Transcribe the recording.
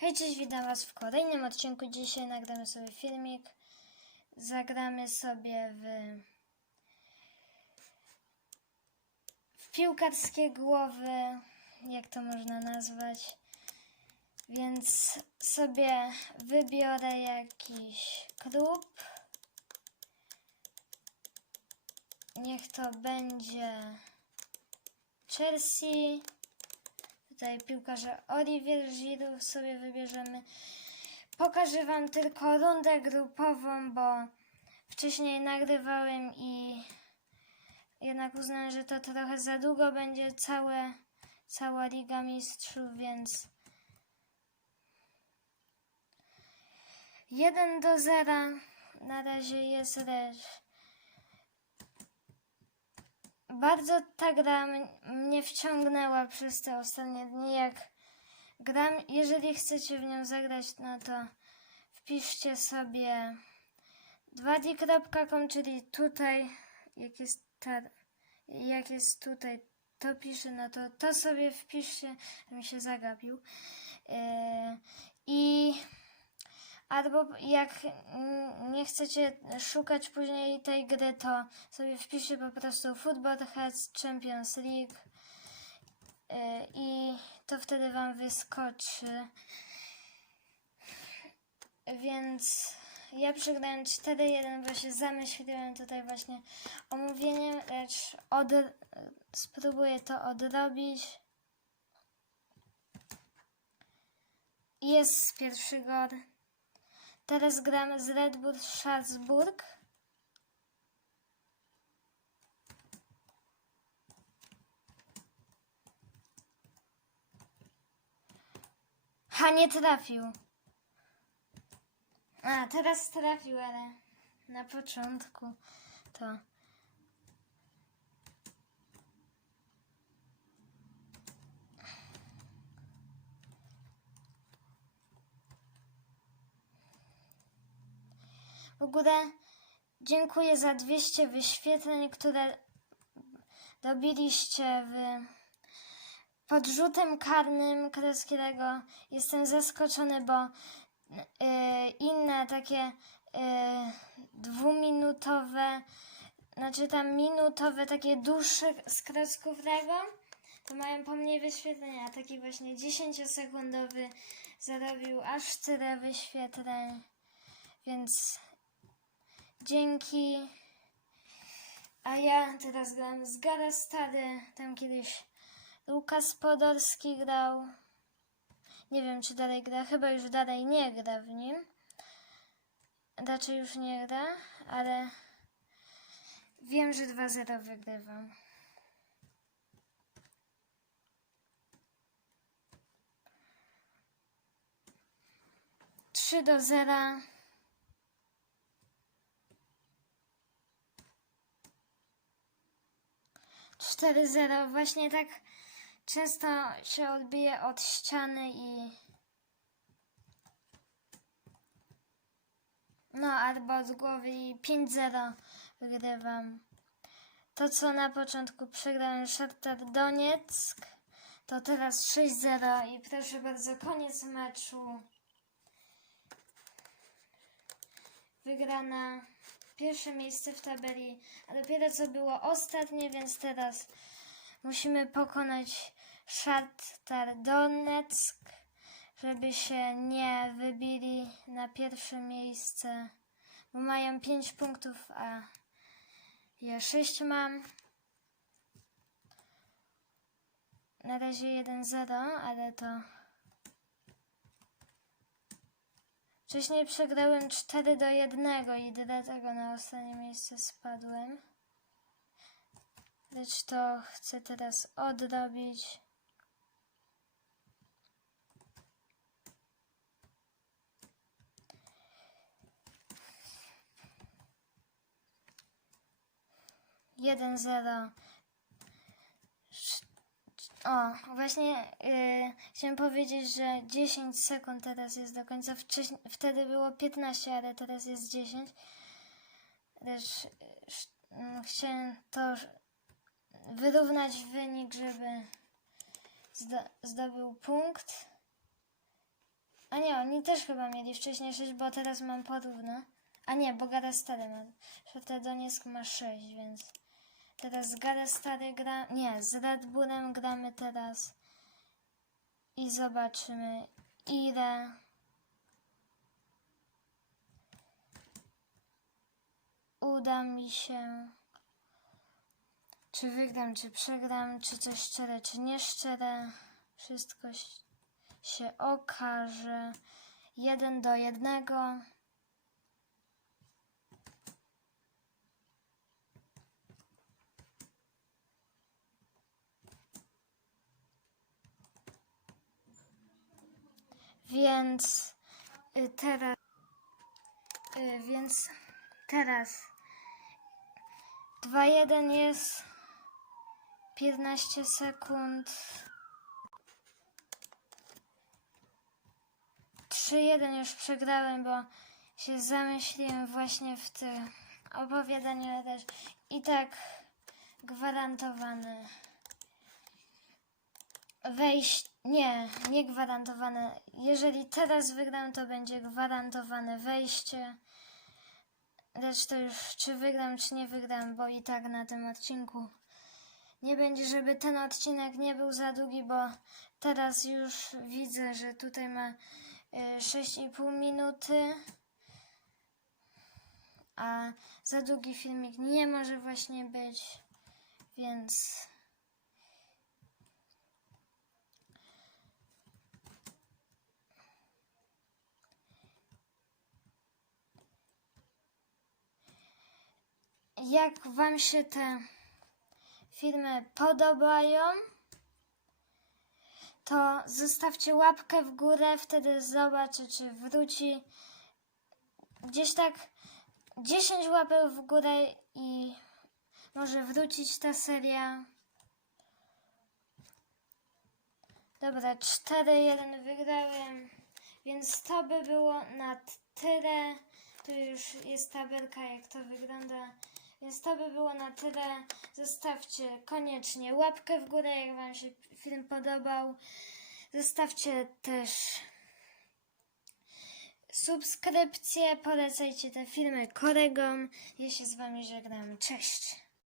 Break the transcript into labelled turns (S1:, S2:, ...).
S1: Hej, cześć, witam Was w kolejnym odcinku. Dzisiaj nagramy sobie filmik. Zagramy sobie w, w piłkarskie głowy, jak to można nazwać. Więc sobie wybiorę jakiś klub. Niech to będzie Chelsea. Tutaj piłkarza Olivier Giroud sobie wybierzemy. Pokażę Wam tylko rundę grupową, bo wcześniej nagrywałem i jednak uznałem, że to trochę za długo będzie całe, cała Liga Mistrzów, więc 1 do 0 na razie jest lecz. Bardzo ta gra mnie wciągnęła przez te ostatnie dni. Jak gram, jeżeli chcecie w nią zagrać, no to wpiszcie sobie 2d.com, czyli tutaj, jak jest, ta, jak jest tutaj, to piszę, no to to sobie wpiszcie, mi się zagapił. Yy, I Albo jak nie chcecie szukać później tej gry, to sobie wpiszcie po prostu Football Heads Champions League yy, i to wtedy Wam wyskoczy. Więc ja przegrałem 4-1, bo się zamyśliłem tutaj właśnie omówieniem, lecz od... spróbuję to odrobić. Jest pierwszy gol. Teraz gramy z Red Bull Salzburg. Ha, nie trafił. A, teraz trafił, ale na początku to... W ogóle dziękuję za 200 wyświetleń, które dobiliście w podrzutem karnym Kreskiego. Jestem zaskoczony, bo y, inne takie y, dwuminutowe, znaczy tam minutowe, takie dłuższe z kreskównego, to mają po mniej wyświetlenia. Taki właśnie 10-sekundowy zarobił aż tyle wyświetleń, więc Dzięki. A ja teraz gram z Gara Stary. Tam kiedyś Lukas Podolski grał. Nie wiem, czy dalej gra. Chyba już dalej nie gra w nim. Raczej już nie gra, ale wiem, że 2-0 wygrywam. Trzy do zera. 4-0. Właśnie tak często się odbije od ściany i. No, albo od głowy i 5-0 wygrywam. To, co na początku przegrałem Szartar Donieck, to teraz 6-0 i proszę bardzo, koniec meczu. Wygrana pierwsze miejsce w tabeli, a dopiero co było ostatnie, więc teraz musimy pokonać Szartar Doneck, żeby się nie wybili na pierwsze miejsce, bo mają 5 punktów, a ja 6 mam. Na razie 1-0, ale to Wcześniej przegrałem 4 do 1 i dlatego na ostatnie miejsce spadłem. Lecz to chcę teraz odrobić. Jeden zero. O, właśnie yy, chciałem powiedzieć, że 10 sekund teraz jest do końca. Wcześniej, wtedy było 15, ale teraz jest 10. Lecz yy, chciałem to wyrównać wynik, żeby zdo, zdobył punkt. A nie, oni też chyba mieli wcześniej 6, bo teraz mam porówno. A nie, bo Gara Stary ma. Szachtar Donieck ma 6, więc teraz z Stary gra... Nie, z Red Bullem gramy teraz. I zobaczymy, ile... Uda mi się... Czy wygram, czy przegram, czy coś szczere, czy nieszczere. Wszystko się okaże. Jeden do jednego. Więc y, teraz, y, więc teraz 2-1 jest 15 sekund. 3-1 już przegrałem, bo się zamyśliłem właśnie w tym opowiadaniu, ale też i tak gwarantowane wejść. Nie, nie gwarantowane. Jeżeli teraz wygram, to będzie gwarantowane wejście. Lecz to już czy wygram, czy nie wygram, bo i tak na tym odcinku nie będzie, żeby ten odcinek nie był za długi, bo teraz już widzę, że tutaj ma y, 6,5 minuty. A za długi filmik nie może właśnie być, więc jak Wam się te filmy podobają, to zostawcie łapkę w górę, wtedy zobaczę, czy wróci gdzieś tak 10 łapek w górę i może wrócić ta seria. Dobra, 4-1 wygrałem, więc to by było na tyle. Tu już jest tabelka, jak to wygląda. Więc to by było na tyle. Zostawcie koniecznie łapkę w górę, jak Wam się film podobał. Zostawcie też subskrypcję, polecajcie te filmy kolegom. Ja się z Wami żegnam. Cześć!